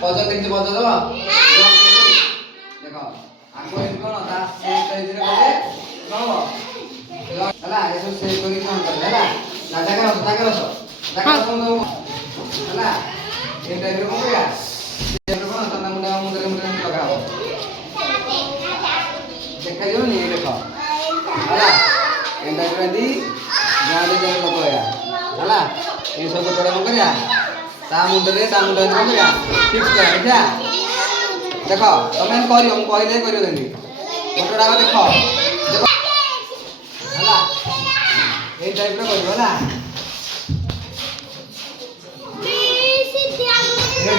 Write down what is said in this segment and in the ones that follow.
ପଜ ଦେଖିଛୁ ପଜ ଦବ ଦେଖ ଆଗ ଏଠି କଣ ତା ସାଇଜରେ କଲେ କଣ ହବ ହେଲା ଏସବୁ ସେଭ୍ କରିକି କଣ କରିବେ ହେଲା ନା ଜାଗା ରସ ହେଲା এই টাইপের কম କରିବା ଏଇଟା କଣ ତା ମୁଣ୍ଡରେ ଲଗା ହବ ଦେଖାଯିବନି ଏଇ ଦେଖ ହେଲା এই টাଇପের ଏମିତି ଗାଁରେ ଯାଇ ଲଗେଇବା ହେଲା এই ସବୁ ଗୋଟେ କଣ କରିବା ତା ମୁଣ୍ଡରେ କଣ କରିବା ଫିକ୍ସ କରିବା ଦେଖିଆ ଦେଖ ତମେ କରିବ ମୁଁ କହିଲେ କରିବ ଯେମିତି ଗୋଟେଟା ଦେଖ ହେଲା এই টাইপର କରିବ ହେଲା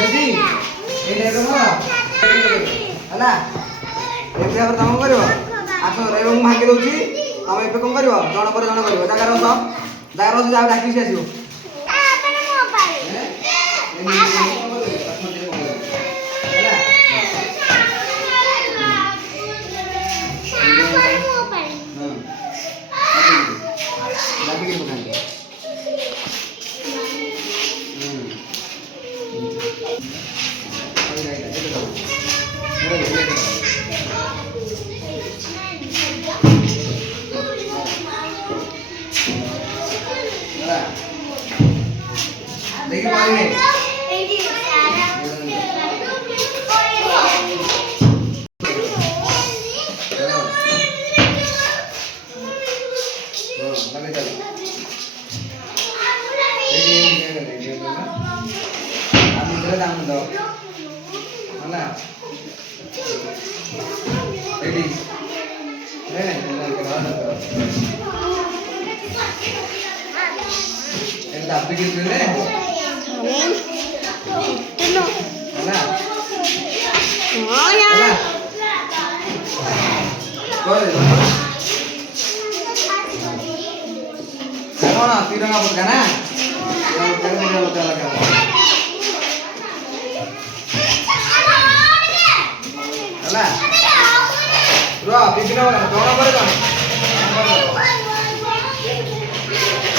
ଦିଦି এই টাইপର ହେଲା ଏମିତି ଭାବରେ ତମେ କରିବ ଆସ ରହିବ ମୁଁ ଭାଙ୍ଗି ଦଉଛି ତମେ ଏବେ କଣ କରିବ ଜଣ ପରେ ଜଣ କରିବ ଜାଗା ରସ ଯାହା ଡାକିକି ଆସିବ देखिए पानी में तिरंगा बोलता ना तिरंगा बोलता लगा ହେଲା ରୁହ ବିଭିନ୍ନ ଜଣ ପରେ ଜଣ